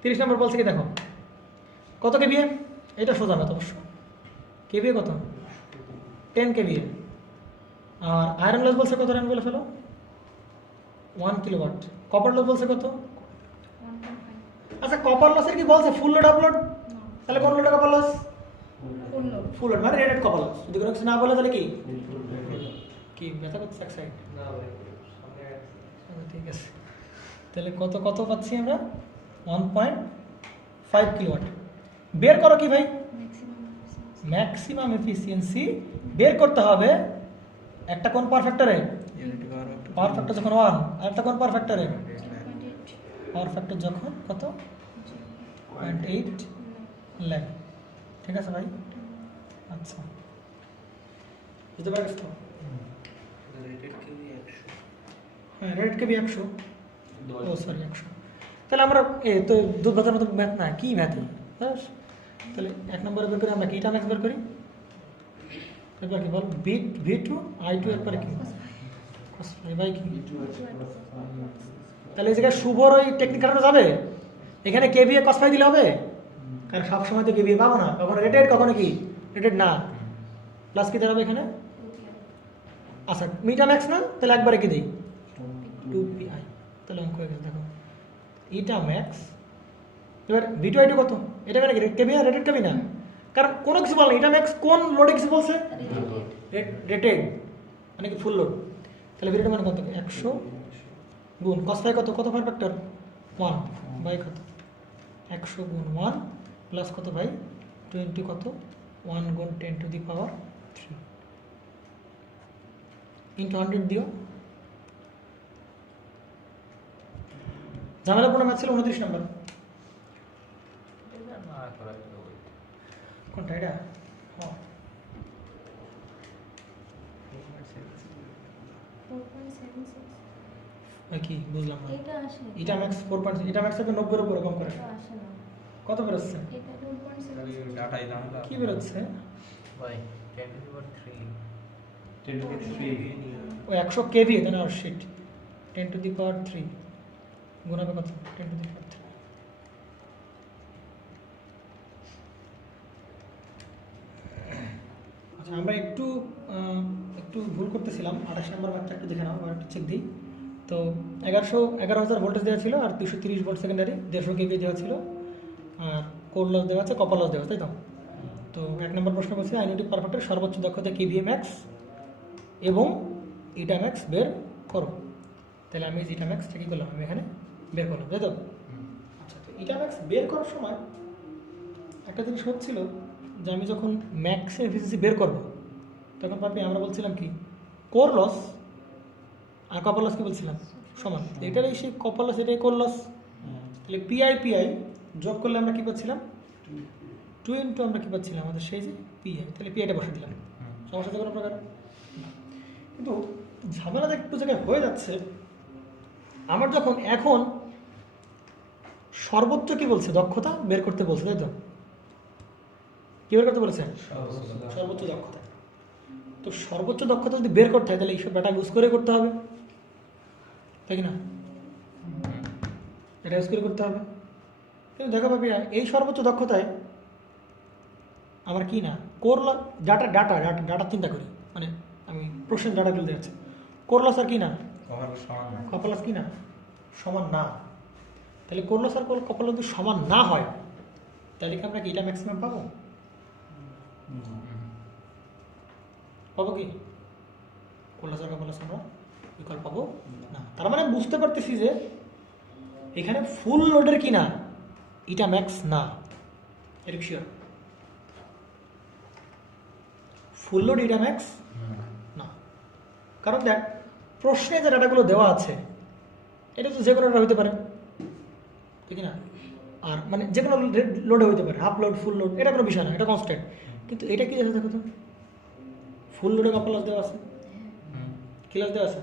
30 নম্বর বলছে কি দেখো কত কেভিএ, এটা সোজা ম্যাথ অবশ্য, কেভিএ কত 10 কেভিএ, আর আয়রন লস বলছে কত, বলে ফেলো 1 কিলোওয়াট, কপার লস বলছে কত? আচ্ছা কপার লসের কি বলছে ফুল লোড আপলোড, তাহলে কোন লোডে কপার লস? ফুল লোড মানে রেটেড কপার লস। যদি কোনো কিছু না বলে তাহলে কি কি ব্যথা করছে এক সাইড? ঠিক আছে, তাহলে কত কত পাচ্ছি আমরা 1.5 কিলোওয়াট। বের করো কি ভাই ম্যাক্সিমাম এফিসিয়েন্সি বের করতে হবে। একটা কোন পাওয়ার ফ্যাক্টরে? পাওয়ার ফ্যাক্টর যখন 1, আর একটা কোন পাওয়ার ফ্যাক্টরে? পাওয়ার ফ্যাক্টর যখন কত 0.8 ল্যাগ। ঠিক আছে ভাই, আচ্ছা বুঝতে পারছিস তো? হ্যাঁ রেট কেবি 100, ও সরি 100। তাহলে আমরা তো দুধ ভাতার মতো ম্যাথ না, কি ম্যাথ বুঝছ? তাহলে 1 নম্বরে বের করি আমরা কিটা ম্যাথ বের করি, এরপর কি বল V2 I2 এরপরে কি ভাই কি, তাহলে এই জায়গায় শুভর ওই টেকনিক কাটানো যাবে, এখানে কেভিএ কসফাই দিলে হবে, কারণ সব সময় তো কেভিএ পাবো না, কখনো রেটেড কখনো কি রেটেড না, প্লাস কি দাঁড়াবে এখানে? আচ্ছা মিটা ম্যাক্স না, তাহলে একবারে কি দিই 2PI, তাহলে অঙ্ক হয়ে গেছে দেখো ইটা ম্যাক্স। এবার V2 I2 কত, এটা মানে কি কেভিএ রেটেড কেভি না, কারণ কোনো কিছু বল না, ইটা ম্যাক্স কোন লোডে কিছু বলছে রেটেড মানে কি ফুল লোড, তাহলে V2 মানে কত 100 গুণ কসফাই কত কত পাওয়ার ফ্যাক্টর 1 বাই কত 100 গুণ 1 প্লাস কত ভাই 20 কত 1 গুণ 10 টু দি পাওয়ার 3 ইন্টু 100 দিও। ঝামেলাপূর্ণ ম্যাথ ছিল 29 নম্বর। কোনটা এটা? হ্যাঁ কি বুঝলাম না, এটা ম্যাক্স 4.6, এটা ম্যাক্স হবে 90 এর উপরে কম করে কত বের হচ্ছে? ডাটাই দাঁড়া কি বের হচ্ছে ভাই 10 to the power 3 ও 100 কেভি দেন আর শিট 10 টু দি পাওয়ার 3 গুণ হবে কত 10 টু দি পাওয়ার 3। আচ্ছা আমরা একটু ভুল করতেছিলাম, 28 নম্বর ম্যাথটা একটু দেখে নাও, আবার একটু চেক দিই। তো 11,000 ভোল্টেজ দেওয়া ছিল আর 230 ভোল্ট সেকেন্ডারি 150 কেভি দেওয়া ছিল, আর কোর লস দেওয়া আছে, কপার লস দেওয়া আছে, তাই তো? তো 1 নম্বর প্রশ্ন বলছে আইনিউটি পারফেক্টের সর্বোচ্চ দক্ষতা কেভিএ ম্যাক্স এবং ইটা ম্যাক্স বের করো। তাহলে আমি ইটা ম্যাক্সটা কী করলাম, আমি এখানে বের করলাম, তাই তো? আচ্ছা, তো ইটা ম্যাক্স বের করার সময় একটা জিনিস হচ্ছিল যে আমি যখন ম্যাক্সের এফিসিয়েন্সি বের করব তখন পাবি আমরা বলছিলাম কি কোর লস আর কপার লস কি বলছিলাম সমান, এটারই সেই কপার লস এটাই কোর লস। তাহলে পিআই যোগ করলে আমরা কী পাচ্ছিলাম 2 ইন্টু আমরা কী পাচ্ছিলাম আমাদের সেই যে পিআই, তাহলে পিআইটা বসে দিলাম, সমস্যা তো কোনো প্রকার না। কিন্তু ঝামেলাটা একটু জায়গায় হয়ে যাচ্ছে, আমার যখন এখন সর্বোচ্চ কি বলছে দক্ষতা বের করতে বলছে, তাই তো? কি বের করতে বলেছে? সর্বোচ্চ দক্ষতা। তো সর্বোচ্চ দক্ষতা যদি বের করতে হয় তাহলে এইসব ডাটা ইউজ করে করতে হবে, তাই কি না? এটা ইউজ করে করতে হবে। কিন্তু দেখা পাবি এই সর্বোচ্চ দক্ষতায় আমার কি না কোর ডাটা চিন্তা করি, মানে আমি প্রশ্নের ডাটাগুলো দেখাচ্ছি, কোর লস আর কি না কপার লস কি না সমান না। তাহলে কোর লস আর কপার লস যদি সমান না হয় তাহলে কি আমরা কি এটা ম্যাক্সিমাম পাবো? পাবো কি কোর লস আর কপার লস আমরা বিকল্প পাবো না। তার মানে বুঝতে পারতেছি যে এখানে ফুল লোডের কি না ইটা ম্যাক্স না, এর শিওর ফুল লোড ইটা ম্যাক্স না। কারণ দেখ প্রশ্নে যে ডাটাগুলো দেওয়া আছে এটা তো যে কোনো ডাটা হতে পারে, ঠিক না? আর মানে যে কোনো লোডে হতে পারে, হাফ লোড ফুল লোড এটা কোনো বিষয় না, এটা কনস্ট্যান্ট। কিন্তু এটা কি আছে দেখো তো, ফুল লোডে কপার লস দেওয়া আছে, কি লস দেওয়া আছে?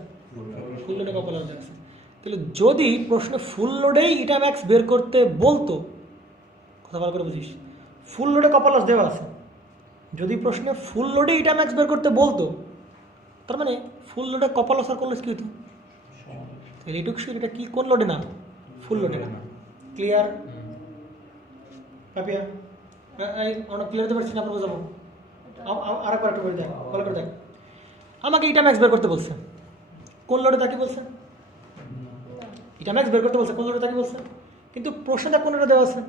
ফুল লোডে কপার লস দেওয়া আছে। তাহলে যদি প্রশ্নে ফুল লোডেই ইটা ম্যাক্স বের করতে বলতো, কথা ভালো করে বুঝিস, ফুল লোডে কপার লস দেওয়া আছে, যদি প্রশ্নে ফুল লোডে ইটা ম্যাক্স বের করতে বলতো তার মানে ফুল লোডে কপার লস আর করলে কি হতো? তাহলে এটুকু এটা কি কোন লোডে না? ফুল লোডে না। ক্লিয়ার পাপিয়া? আমরা ক্লিয়ার হতে পারছি না, আমরা বোঝাবো আর একবার একটু করে দেখ, ভালো করে দেখ। আমাকে ইটা ম্যাক্স বের করতে বলছে, কোন লোডে তাকে বলছে? ইটা ম্যাক্স বের করতে বলছে, কোন লোডে তাকে বলছে? কিন্তু প্রশ্নটা কোন লোডে দেওয়া আছে?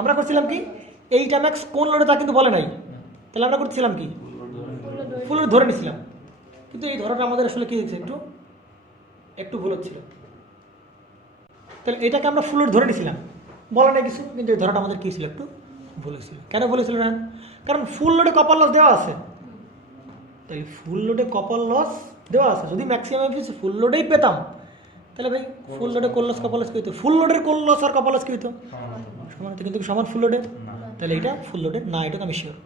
আমরা করছিলাম কি এইটা ম্যাক্স কোন লোডে তা কিন্তু বলে নাই, তাহলে আমরা করছিলাম কি ফুল লোড ধরে নিছিলাম। কিন্তু এই ধরাটা আমাদের আসলে কি হয়েছে একটু ভুল হচ্ছিল। তাহলে এটাকে আমরা ফুল লোড ধরে নিছিলাম, বলে নাই কিছু, কিন্তু এই ধরাটা আমাদের কী ছিল একটু ভুল হয়েছিল। কেন বলেছিল না? কারণ ফুল লোডে কপার লস দেওয়া আছে, তাই ফুল লোডে কপার লস দেওয়া আছে। যদি ম্যাক্সিমাম এফিসিয়েন্সি ফুল লোডেই পেতাম তাহলে ভাই ফুল লোডে কোর লস কপার লস কী হতো? ফুল লোডের কোর লস আর কপার লস কী হতো? সমান হতো। কিন্তু সমান ফুল লোডে, তাহলে এটা ফুল লোডের না, এটাকে আমি শিওর।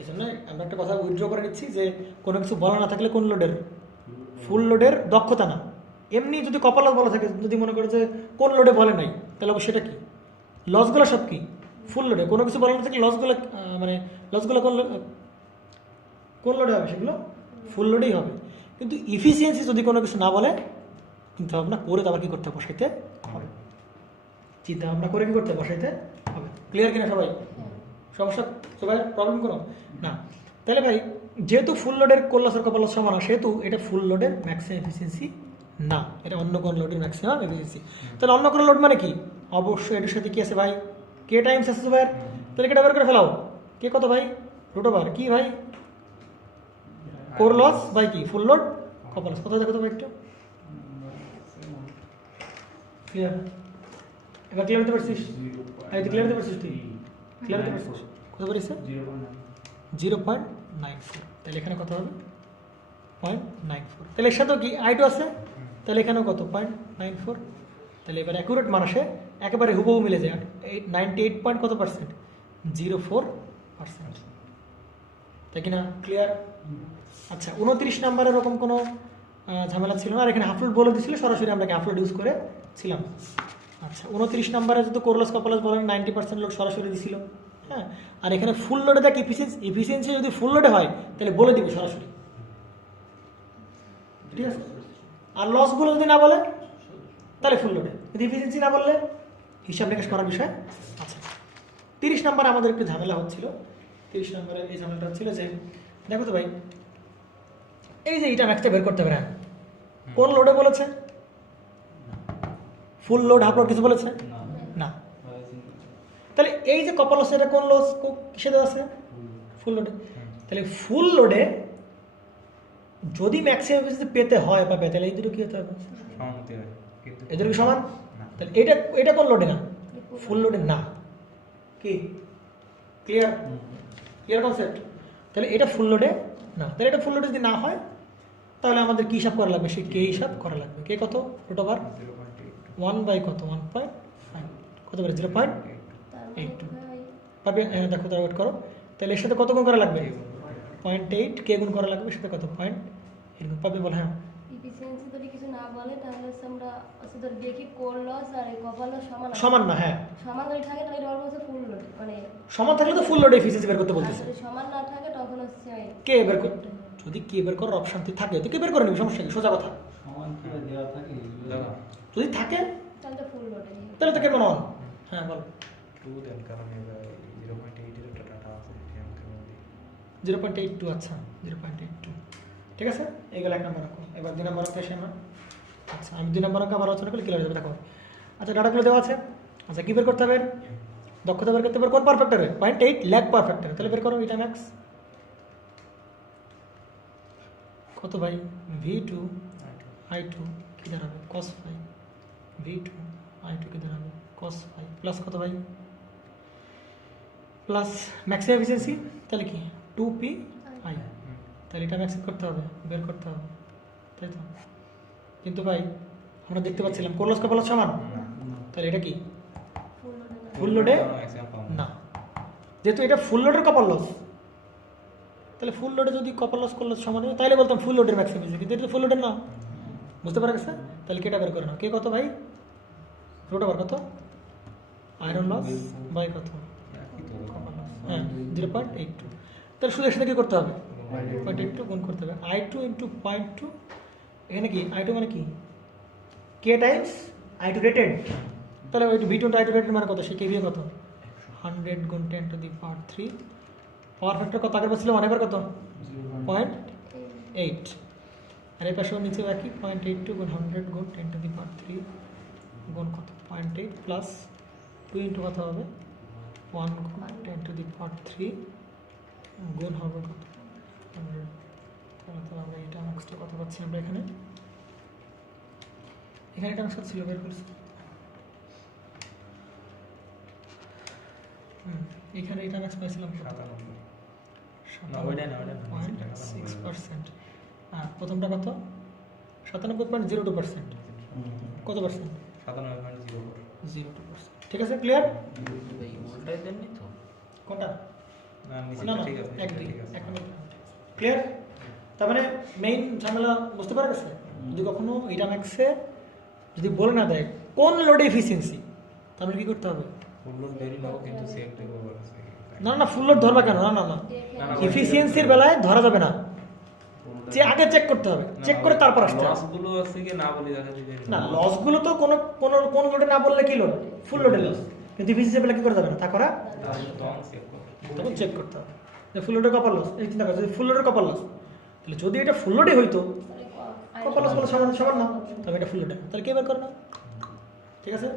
এই জন্য আমরা একটা কথা উইথড্র করে নিচ্ছি যে কোনো কিছু বলা না থাকলে কোন লোডের? ফুল লোডের দক্ষতা না। এমনি যদি কপার লস বলা থাকে, যদি মনে করে যে কোন লোডে বলে নাই, তাহলে অবশ্যই সেটা কি লসগুলো সব কি ফুল লোডে। কোনো কিছু বলা না থাকলে লসগুলো মানে লসগুলো কোন লোডে হবে? সেগুলো ফুল লোডেই হবে। কিন্তু ইফিসিয়েন্সি যদি কোনো কিছু না বলে চিন্তা ভাবনা করে তারপর কী করতে বসাইতে হবে, চিন্তা ভাবনা করে কী করতে বসাইতে হবে। ক্লিয়ার কিনা সবাই? সমস্যা সবাই প্রবলেম কোনো না? তাহলে ভাই যেহেতু ফুল লোডের কোর লস আর কপার লস সমান, সেহেতু এটা ফুল লোডের ম্যাক্সিমাম এফিসিয়েন্সি না, এটা অন্য কোনো লোডের ম্যাক্সিমাম এফিসিয়েন্সি। তাহলে অন্য কোনো লোড মানে কি? অবশ্যই এটার সাথে কি আছে ভাই? কে টাইমস আছে ভাই, তাহলে কেটা বের করে ফেলাও। কে কত ভাই? √, কি ভাই? কোর লস বাই কি ফুল লোড কপার লস। কোথায় দেখো তো ভাই একটু ক্লিয়ার? এবার ক্লিয়ার হতে পারছিস? ক্লিয়ার হতে পারছিস? তুই ক্লিয়ার হতে পারছিস? কত পারিস? 0.94। তাহলে এখানে কত হবে? 0.94। তাহলে এর সাথেও কি I2 আছে, তাহলে এখানেও কত? 0.94। তাহলে এবার অ্যাকুরেট মান আসে, একেবারে হুবহু মিলে যায়। 98 কত পার্সেন্ট? 04%, তাই কি না? ক্লিয়ার? আচ্ছা, 29 নাম্বারের এরকম কোনো ঝামেলা ছিল না। আর এখানে আপলোড বলে দিয়েছিল, সরাসরি আমরা আপলোড ইউজ করেছিলাম। আচ্ছা, 29 নাম্বারে যদি কোর লস কপার লস বলেন 90% লোড সরাসরি দিছিল। হ্যাঁ, আর এখানে ফুল লোডে দেখ এফিসিয়েন্সি যদি ফুল লোডে হয় তাহলে বলে দিবি সরাসরি, ঠিক আছে? আর লসগুলো যদি না বলে তাহলে ফুল লোডে, যদি এফিসিয়েন্সি না বললে হিসাব নিকাশ করার বিষয়। আচ্ছা, 30 নাম্বারে আমাদের একটু ঝামেলা হচ্ছিল। 30 নাম্বারে এই ঝামেলাটা হচ্ছিল যে দেখো তো ভাই, এই যে এটা ম্যাক্সটা বের করতে পারে কোন লোডে বলেছে? ফুল লোড হাফ লোড কিছু বলেছে না না। তাহলে এই যে কপার লস এটা কোন লস কিসে দেওয়া আছে? ফুল লোডে। তাহলে ফুল লোডে যদি ম্যাক্সিমাম এফিসিয়েন্সি পেতে হয় পাবে, তাহলে এই দুটো কি হতে হবে? সমান হতে হবে কিন্তু এই দুটো কি সমান? না। তাহলে এটা কোন লোডে না? ফুল লোডে না। কি ক্লিয়ার? Clear concept? তাহলে এটা ফুল লোডে না। তাহলে এটা ফুল লোডে যদি না হয় তাহলে আমাদের কি হিসাব করা লাগবে? সেই কে হিসাব করা লাগবে। কে কত? রুট ওভার 0.82 1 বাই কত? 1.5 কত বলে 0.82 পাবে। দেখো তার ওয়েট করো। তাহলে এর সাথে কত গুণ করা লাগবে? 0.8 কে গুণ করা লাগবে, সাথে কত? 0.8 পাবে বলে। হ্যাঁ এফিসিয়েন্সি যদি কিছু না বলে তাহলে আমরা শুধু দেখি কোর লস আর এই কপার লস সমান আছে। সমান না। হ্যাঁ সমান যদি থাকে তাহলে এটা বলছে ফুল লোড, মানে সমান থাকলে তো ফুল লোডে এফিসিয়েন্সি বের করতে আর বলতেছে। যদি সমান না থাকে তখন হচ্ছে কে বের করতে, যদি কে বের করার অপশন থাকে তো কে বের করে নিবি, সমস্যা কি? সোজা কথা। দেখো যদি থাকে তাহলে তো ফুল লোডে তাহলে তো কেমন অন। হ্যাঁ বল। 2 দেন, কারণ এবার 0.8 এর একটা ডাটা আছে এটা আমাকে বলি। 0.82 আচ্ছা 0.82 ঠিক আছে। এইগুলো এক নম্বর রাখো। এবার 2 নম্বর অঙ্কে আসি আমরা। আচ্ছা আমি 2 নম্বর অঙ্ক আবার আলোচনা করলে ক্লিয়ার হয়ে যাবে। দেখো আচ্ছা ডাটাগুলো দেওয়া আছে। আচ্ছা কী বের করতে হবে? দক্ষতা বের করতে হবে কোন পারফেক্টরে? 0.8 ল্যাক পারফেক্টরে। তাহলে বের করো এটা ম্যাক্স কত ভাই? V2 I2 কি দাঁড়াবে? cos phi V2 I2 কি দাঁড়াবে? cos phi প্লাস কত ভাই? প্লাস ম্যাক্সিমাম এফিসিয়েন্সি তাহলে কি 2p i। তাহলে এটা ম্যাক্সিমাম করতে হবে, বের করতে হবে, তাই তো? কিন্তু ভাই আমরা দেখতে পাচ্ছিলাম কোরলস কপালস সমান, তাহলে এটা কি ফুল লোডে না। ফুল লোডে ম্যাক্সিমাম পাবো না। যেহেতু এটা ফুল লোডের কপার লস, তাহলে ফুল লোডে যদি কপার লস করলে সমান হয় তাহলে বলতাম ফুল লোডের ম্যাক্সিমাম এফিসিয়েন্সি, কিন্তু এটা ফুল লোডের না। বুঝতে পারা গেছে? তাহলে কেটা বের করে না। কে কত ভাই? রুট ওভার কত? আয়রন লস বাই কত? Copper loss. হ্যাঁ 0.82। তাহলে শুধু এর সাথে কি করতে হবে? 0.82 গুণ করতে হবে। I2 ইন্টু 0.2, এখানে কি I2 মানে কি কে টাইমস I2 রেটেড। তাহলে ওই V2 I2 রেটেড মানে কত? সে কেভিএ কত? 100 গুণ 10 to the power 3। Power factor কত আগের ছিল? অনেকবার কত? 0.8। আর এই পাশেও নিচে একই 0.82 গুণ 100 গুণ 10 টু দি পাওয়ার 3 গুণ কত? 0.8 প্লাস 2 ইন্টু কত হবে? 1 গুণ 10 টু দি পাওয়ার 3 গুণ হবে কত? 100। তাহলে তো আমরা এটা মার্কসটা কত পাচ্ছি আমরা এখানে? এখানে এটা মার্কস ছিল বের করছি। এখানে এটা মার্কস পাইছিলাম কত? 97 না ওইটা না 0.6%। আর প্রথমটা কত? 97.02%। কত পার্সেন্ট? 97.04। 02%। ঠিক আছে ক্লিয়ার? ভাই উল্টাই দেননি তো? কোনটা? না না নিচেটা না ঠিক আছে একদিন ঠিক আছে। এখন ক্লিয়ার। তার মানে মেইন ঝামেলা বুঝতে পারা গেছে। যদি কখনো এটা ম্যাক্সে যদি বলে না দেয় কোন লোড এফিসিয়েন্সি, তাহলে কি করতে হবে? ফুল লোড ভেরি নাও কিন্তু সেফ টেক ওভার আছে। না না ফুল লোড ধরবা কেন? না না না এফিসিয়েন্সির বেলায় ধরা যাবে না, যে আগে চেক করতে হবে, চেক করে তারপর আসতে হবে। লসগুলো আছে কি না বলি দেখা দিবে না লসগুলো তো কোন কোন কোন লোডে না বললে কি লোড? ফুল লোডে লস। কিন্তু এফিসিয়েন্সি বেলা কি করে যাবে না, তা করা তখন সেভ করো। তখন চেক করতে হবে যে ফুল লোডের কপার লস। এই চিন্তা করো যদি ফুল লোডের কপার লস, তাহলে যদি এটা ফুল লোডে হইতো কপার লস বলে সমান সমান না, তবে এটা ফুল লোডে, তাহলে কে বের করে না? ঠিক আছে।